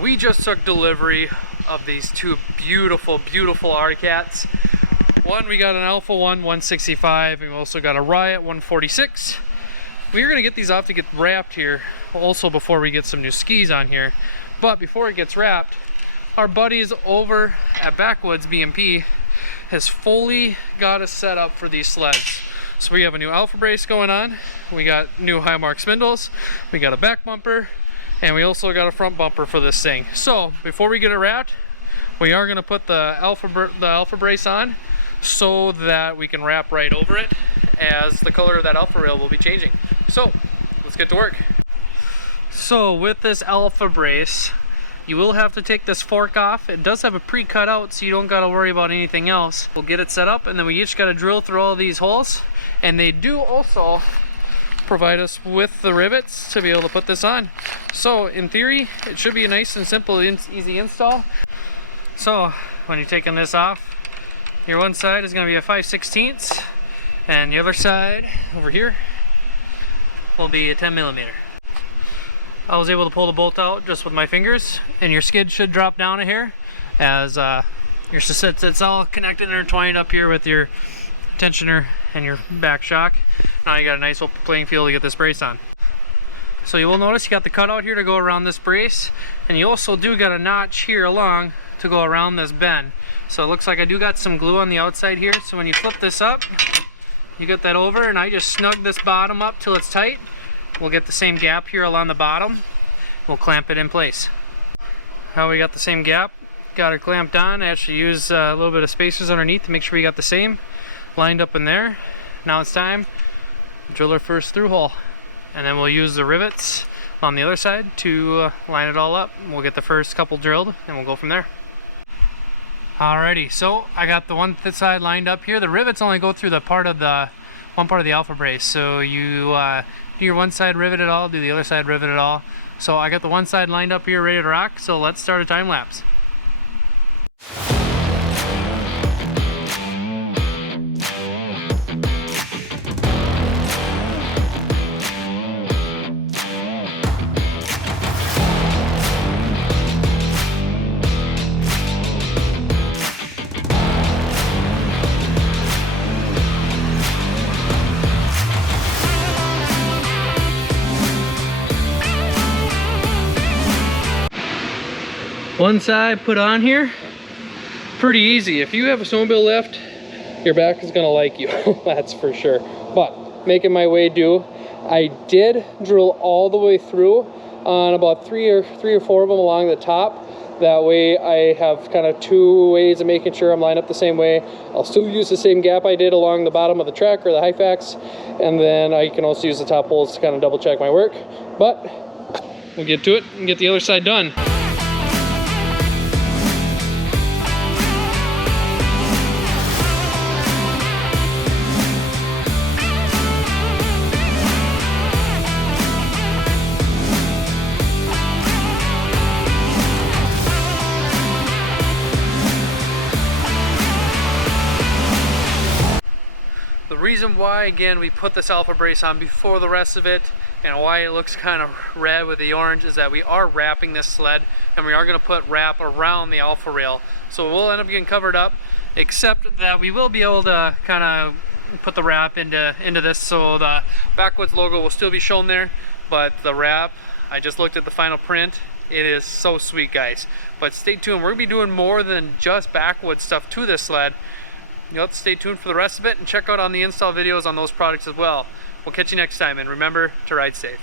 We just took delivery of these two beautiful Arcats. One, we got an Alpha 165, and we also got a Riot 146. We're gonna get these off to get wrapped here also before we get some new skis on here. But before it gets wrapped, our buddies over at BackwoodsBMP has fully got us set up for these sleds. So we have a new alpha brace going on, we got new Highmark spindles, we got a back bumper, and we also got a front bumper for this thing. So before we get it wrapped, we are gonna put the alpha brace on so that we can wrap right over it, as the color of that alpha rail will be changing. So let's get to work. So with this alpha brace, you will have to take this fork off. It does have a pre-cut out, so you don't got to worry about anything else. We'll get it set up, and then we each got to drill through all these holes. And they do also provide us with the rivets to be able to put this on. So in theory, it should be a nice and simple, easy install. So when you're taking this off, your one side is going to be a 5/16, and the other side over here will be a 10mm. I was able to pull the bolt out just with my fingers, and your skid should drop down a hair as it's all connected and intertwined up here with your tensioner and your back shock. Now you got a nice open playing field to get this brace on. So you will notice you got the cutout here to go around this brace, and you also do got a notch here along to go around this bend. So it looks like I do got some glue on the outside here, so when you flip this up, you get that over, and I just snug this bottom up till it's tight. We'll get the same gap here along the bottom. We'll clamp it in place. How we got the same gap, got it clamped on. I actually use a little bit of spacers underneath to make sure we got the same lined up in there. Now it's time to drill our first through hole, and then we'll use the rivets on the other side to line it all up. We'll get the first couple drilled, and we'll go from there. Alrighty, so I got the one side lined up here. The rivets only go through one part of the alpha brace, so you do your one side rivet it all, do the other side rivet it all. So I got the one side lined up here ready to rock, so let's start a time lapse. One side put on here, pretty easy. If you have a snowmobile lift, your back is gonna like you, that's for sure. But making my way do, I did drill all the way through on about three or four of them along the top. That way I have kind of two ways of making sure I'm lined up the same way. I'll still use the same gap I did along the bottom of the track or the high facts, and then I can also use the top holes to kind of double check my work. But we'll get to it and get the other side done. The reason why, again, we put this alpha brace on before the rest of it, and why it looks kind of red with the orange, is that we are wrapping this sled, and we are going to put wrap around the alpha rail. So we'll end up getting covered up, except that we will be able to kind of put the wrap into this, so the Backwoods logo will still be shown there, but the wrap, I just looked at the final print. It is so sweet, guys. But stay tuned, we're going to be doing more than just Backwoods stuff to this sled. You'll have to stay tuned for the rest of it, and check out on the install videos on those products as well. We'll catch you next time, and remember to ride safe.